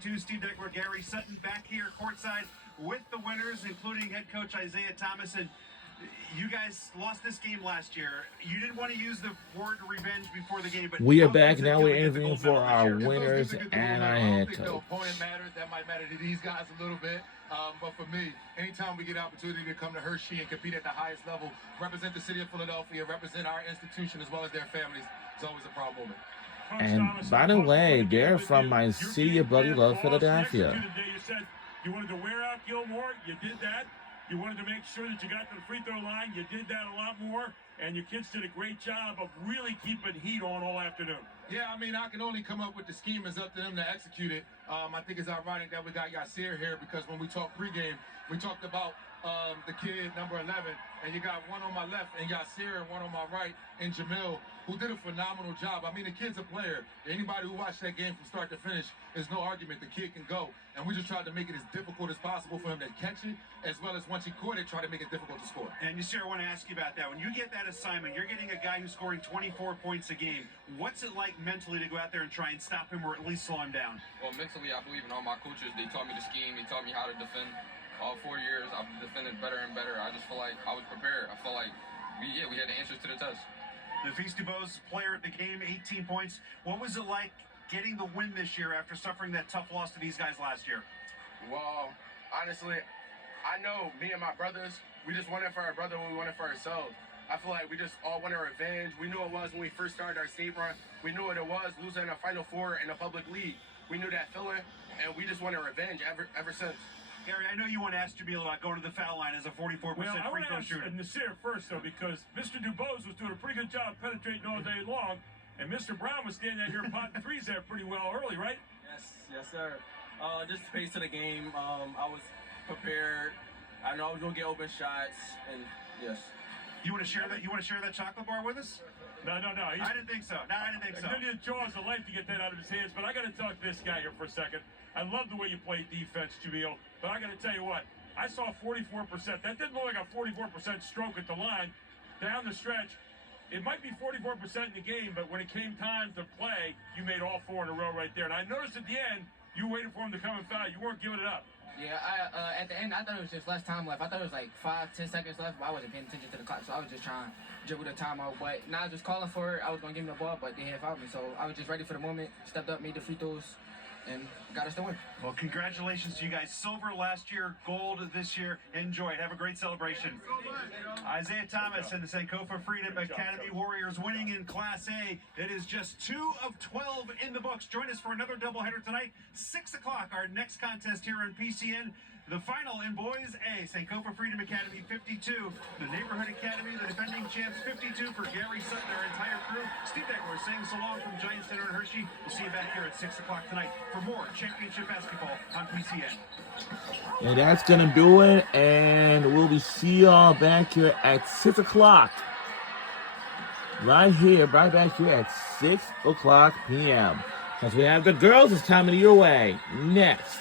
52. Steve Deckler, Gary Sutton back here courtside with the winners, including head coach Isaiah Thomas. And you guys lost this game last year. You didn't want to use the word revenge before the game, but we are back now. We're interviewing for our winners and our head coach. The opponent matters. That might matter to these guys a little bit. But for me, anytime we get an opportunity to come to Hershey and compete at the highest level, represent the city of Philadelphia, represent our institution as well as their families, it's always a proud moment. And by the way, they're from my city of bloody love, Philadelphia. You said you wanted to wear out Gilmore. You did that. You wanted to make sure that you got to the free throw line. You did that a lot more. And your kids did a great job of really keeping heat on all afternoon. Yeah, I mean, I can only come up with the scheme. It's up to them to execute it. I think it's ironic that we got Yasir here because when we talked pregame, we talked about the kid, number 11, and you got one on my left and Yasir and one on my right and Jamil, who did a phenomenal job. I mean, the kid's a player. Anybody who watched that game from start to finish, there's no argument the kid can go. And we just tried to make it as difficult as possible for him to catch it, as well as once he caught it, try to make it difficult to score. And Yasir, I want to ask you about that. When you get that assignment, you're getting a guy who's scoring 24 points a game. What's it like mentally to go out there and try and stop him or at least slow him down? Well, mentally, I believe in all my coaches. They taught me the scheme. They taught me how to defend. All 4 years, I've defended better and better. I just feel like I was prepared. I felt like we had the answers to the test. Nafis DuBose, player of the game, 18 points. What was it like getting the win this year after suffering that tough loss to these guys last year? Well, honestly, I know me and my brothers, we just won it for our brother when we won it for ourselves. I feel like we just all wanted revenge. We knew it was when we first started our state run. We knew what it was, losing a Final Four in a public league. We knew that feeling, and we just wanted revenge ever since. Gary, I know you want to ask Jamil about going to the foul line as a 44% free throw shooter. I want to ask Nasir first, though, because Mr. DuBose was doing a pretty good job penetrating all day long, and Mr. Brown was standing out here potting threes there pretty well early, right? Yes, sir. Just the pace of the game. I was prepared. I know I was going to get open shots, and yes. You want to share that? You want to share that chocolate bar with us? No. I didn't think so. I didn't think so. He did jaws of life to get that out of his hands, but I got to talk to this guy here for a second. I love the way you play defense, Jamil, but I got to tell you what, I saw 44%. That didn't look like a 44% stroke at the line down the stretch. It might be 44% in the game, but when it came time to play, you made all 4 in a row right there. And I noticed at the end, you waited for him to come and foul. You weren't giving it up. Yeah, at the end, I thought it was just less time left. I thought it was like 5-10 seconds left, but I wasn't paying attention to the clock, so I was just trying to dribble the timeout. But now I was just calling for it. I was going to give him the ball, but they had fouled me, so I was just ready for the moment, stepped up, made the free throws, and got us the win. Well, congratulations to you guys. Silver last year, gold this year. Enjoy it. Have a great celebration. Isaiah Thomas and the Sankofa Freedom Academy Warriors winning in Class A. It is just 2 of 12 in the books. Join us for another doubleheader tonight, 6 o'clock. Our next contest here on PCN. The final in Boys A, Sankofa Freedom Academy 52, the Neighborhood Academy, the defending champs 52 for Gary Sutton, our entire crew. Steve Deckler saying so long from Giant Center in Hershey. We'll see you back here at 6 o'clock tonight for more championship basketball on PCN. And that's going to do it, and we'll see y'all back here at 6 o'clock. Right back here at 6 o'clock p.m. Because we have the girls' It's Time of the Year way next.